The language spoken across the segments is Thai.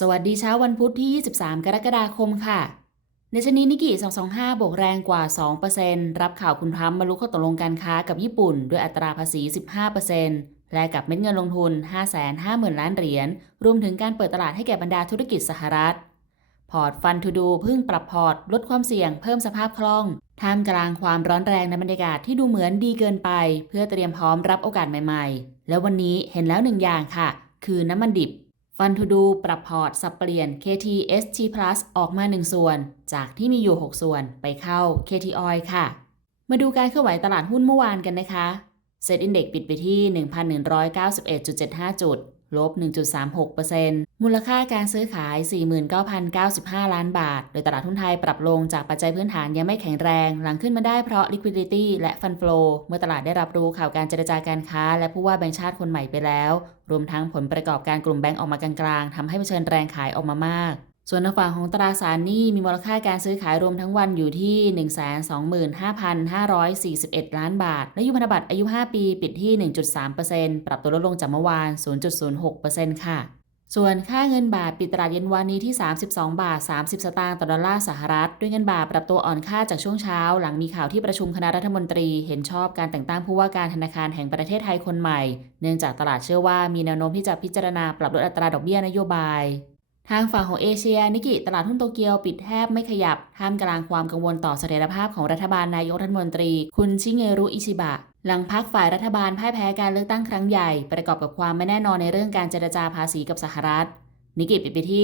สวัสดีเช้าวันพุธที่ 23 กรกฎาคมค่ะ ในชนีนิกิ 225 บวกแรงกว่า 2%รับข่าวคุณทรัมป์มาลุกข้อตกลงการค้ากับญี่ปุ่น ด้วยอัตราภาษี 15%และกับเม็ดเงินลงทุน 550,000 ล้านเหรียญ รวมถึงการเปิดตลาดให้แก่บรรดาธุรกิจสหรัฐ พอร์ตฟันทูดูเพิ่งปรับพอร์ต ลดความเสี่ยงเพิ่มสภาพคล่องท่ามกลางความร้อนแรงในบรรยากาศที่ดูเหมือนดีเกินไป เพื่อเตรียมพร้อมรับโอกาสใหม่ ๆ แล้ววันนี้เห็นแล้วหนึ่งอย่างค่ะ คือน้ำมันดิบ ฟันทูดูปรับพอร์ตสับเปลี่ยน KT ST Plus ออกมา 1 ส่วน จากที่มีอยู่ 6 ส่วนไปเข้า KT Oil ค่ะ มาดูการเคลื่อนไหวตลาดหุ้นเมื่อวานกันนะคะเซ็ตอินเด็กปิดไปที่ 1,191.75 จุด ลบ 1.36%มูลค่าการซื้อขาย 49,095 ล้านบาท โดยตลาดหุ้นไทยปรับลงจากปัจจัยพื้นฐานยังไม่แข็งแรง หลังขึ้นมาได้เพราะ liquidity และ fund flow เมื่อตลาดได้รับรู้ข่าวการเจรจาการค้า และผู้ว่าแบงก์ชาติคนใหม่ไปแล้ว รวมทั้งผลประกอบการกลุ่มแบงก์ออกมากลางๆทำให้เผชิญแรงขายออกมามาก ส่วนฝั่งของตราสารหนี้มีมูลค่าการซื้อขายรวมทั้งวันอยู่ที่ 125,541 ล้านบาท และยุพันธบัตรอายุ 5 ปีปิดที่ 1.3%ปรับตัวลดลงจากเมื่อวาน 0.06%ค่ะ ส่วนค่าเงินบาทปิดตลาดเย็นวันนี้ที่ 32 บาท 30 สตางค์ต่อดอลลาร์สหรัฐ ด้วยเงินบาทปรับตัวอ่อนค่าจากช่วงเช้า หลังมีข่าวที่ประชุมคณะรัฐมนตรี เห็นชอบการแต่งตั้งผู้ว่าการธนาคารแห่งประเทศไทยคนใหม่ เนื่องจากตลาดเชื่อว่ามีแนวโน้มที่จะพิจารณาปรับลดอัตราดอกเบี้ยนโยบาย ทางฝั่งของเอเชีย นิกิตลาดหุ้นโตเกียวปิดแทบไม่ขยับท่ามกลางความกังวลต่อเสถียรภาพของรัฐบาลนายกรัฐมนตรี คุณชิเงรุอิชิบะ หลังพักฝ่ายรัฐบาลพ่ายแพ้การเลือกตั้งครั้งใหญ่ ประกอบกับความไม่แน่นอนในเรื่องการเจรจาภาษีกับสหรัฐ นิกิปิดไปที่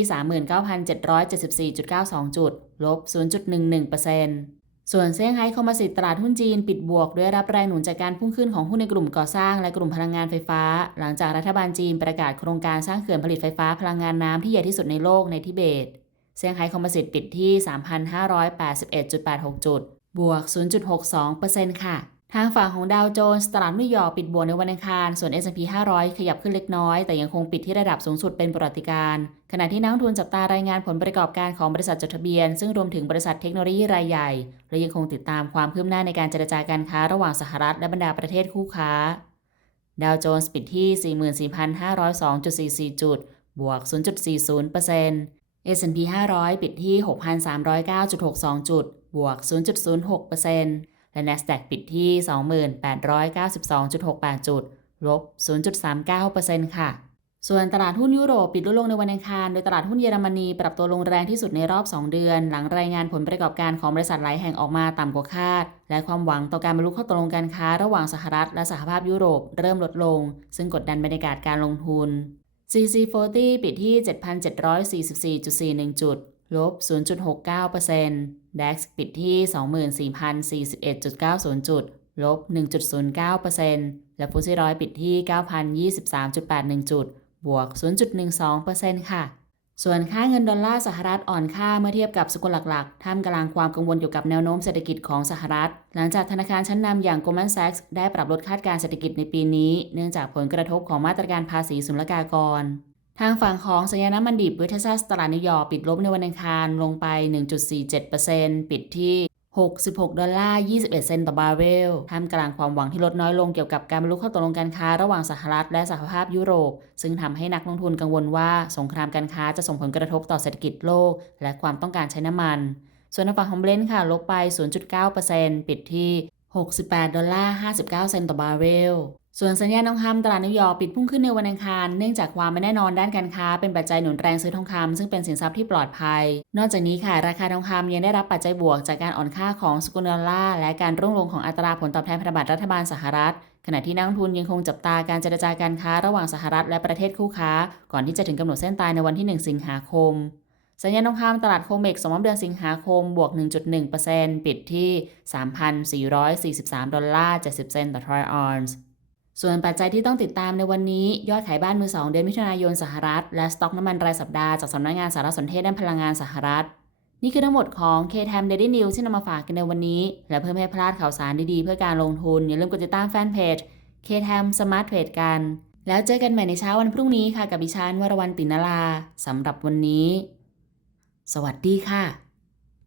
39,774.92 จุด ลบ 0.11% ส่วนเซี่ยงไฮ้คอมมาสิตตลาดหุ้นจีนปิดบวกด้วยรับแรงหนุนจากการพุ่งขึ้นของหุ้นในกลุ่มก่อสร้างและกลุ่มพลังงานไฟฟ้า หลังจากรัฐบาลจีนประกาศโครงการสร้างเขื่อนผลิตไฟฟ้าพลังงานน้ำที่ใหญ่ที่สุดในโลกในทิเบต เซี่ยงไฮ้คอมมาสิตปิดที่ 3,581.86 จุด บวก 0.62%ค่ะ ทางฝั่งของดาวโจนส์ตลาดนิวยอร์กปิดบวกในวันอังคาร ส่วน S&P 500 ขยับขึ้นเล็กน้อย แต่ยังคงปิดที่ระดับสูงสุดเป็นประวัติการณ์ขณะที่นักทุนจับตารายงานผลประกอบการของบริษัทจดทะเบียน ซึ่งรวมถึงบริษัทเทคโนโลยีรายใหญ่ และยังคงติดตามความคืบหน้าในการเจรจาการค้าระหว่างสหรัฐและบรรดาประเทศคู่ค้า ดาวโจนส์ปิดที่ 44,502.44 จุด บวก 0.40% S&P 500 ปิดที่ 6,309.62 จุด บวก 0.06% และ NASDAQ ปิดที่ 2892.68 จุด ลบ 0.39%ค่ะ ส่วนตลาดหุ้นยุโรปปิดลดลงในวันอังคาร โดยตลาดหุ้นเยอรมนีปรับตัวลงแรงที่สุดในรอบ 2 เดือน หลังรายงานผลประกอบการของบริษัทหลายแห่งออกมาต่ำกว่าคาด และความหวังต่อการบรรลุข้อตกลงการค้าระหว่างสหรัฐและสหภาพยุโรปเริ่มลดลง ซึ่งกดดันบรรยากาศการลงทุน CC40 ปิดที่ 7,744.41 จุด ลบ 0.69% DAX ปิดที่ 24,041.90 จุด ลบ 1.09%และฟุตซี่ร้อยปิดที่ 9,023.81 จุด บวก 0.12%ค่ะ ส่วนค่าเงินดอลลาร์สหรัฐอ่อนค่าเมื่อเทียบกับสกุลหลักๆ ท่ามกลางความกังวลเกี่ยวกับแนวโน้มเศรษฐกิจของสหรัฐ หลังจากธนาคารชั้นนำอย่าง Goldman Sachs ได้ปรับลดคาดการณ์เศรษฐกิจในปีนี้ เนื่องจากผลกระทบของมาตรการภาษีศุลกากร ทางฝั่งของสัญญาน้ำมันดิบเวทซัสตลาดนิวยอร์กปิดลบในวันอังคารลงไป 1.47%ปิดที่ 66 ดอลลาร์ 21 เซนต์ต่อบาร์เรลท่ามกลางความหวังที่ลดน้อยลงเกี่ยวกับการบรรลุข้อตกลงการค้าระหว่างสหรัฐและสหภาพยุโรป ซึ่งทำให้นักลงทุนกังวลว่าสงครามการค้าจะส่งผลกระทบต่อเศรษฐกิจโลก และความต้องการใช้น้ำมัน ส่วนทางฝั่งของเบรนท์ค่ะลบไป 0.9%ปิดที่ 68 ดอลลาร์ 59 เซนต์ต่อบาร์เรล ส่วนสัญญาณทองคำตลาดนิวยอร์กปิดพุ่งขึ้นในวันอังคารเนื่องจากความไม่แน่นอนด้านการค้าเป็นปัจจัยหนุนแรงซื้อทองคำซึ่งเป็นสินทรัพย์ที่ปลอดภัย นอกจากนี้ค่ะราคาทองคำยังได้รับปัจจัยบวกจากการอ่อนค่าของสกุลดอลลาร์และการร่วงลงของอัตราผลตอบแทนพันธบัตรรัฐบาลสหรัฐ ขณะที่นักลงทุนยังคงจับตาการเจรจาการค้าระหว่างสหรัฐและประเทศคู่ค้า ก่อนที่จะถึงกำหนดเส้นตายในวันที่ 1 สิงหาคมสัญญาณทองคำตลาดโคเมกสมมติเดือนสิงหาคม บวก 1.1%ปิดที่ 3,443 ดอลลาร์ 70 เซนต์ต่อทรอยออนซ์ ส่วนปัจจัยที่ต้องติดตามในวันนี้ ยอดขายบ้านมือ 2 เดือนมิถุนายนสหรัฐ และสต็อกน้ำมันรายสัปดาห์จากสำนักงงานสารสนเทศด้านพลังงานสหรัฐ นี่คือทั้งหมดของ KTM Daily News ที่นำมาฝากกันในวันนี้ และเพื่อไม่ให้พลาดข่าวสารดีๆ เพื่อการลงทุน อย่าลืมกดติดตามแฟนเพจ KTM Smart Trade กัน แล้วเจอกันใหม่ในเช้าวันพรุ่งนี้ค่ะกับดิฉันวรวรรณตินลาสำหรับวันนี้ สวัสดีค่ะ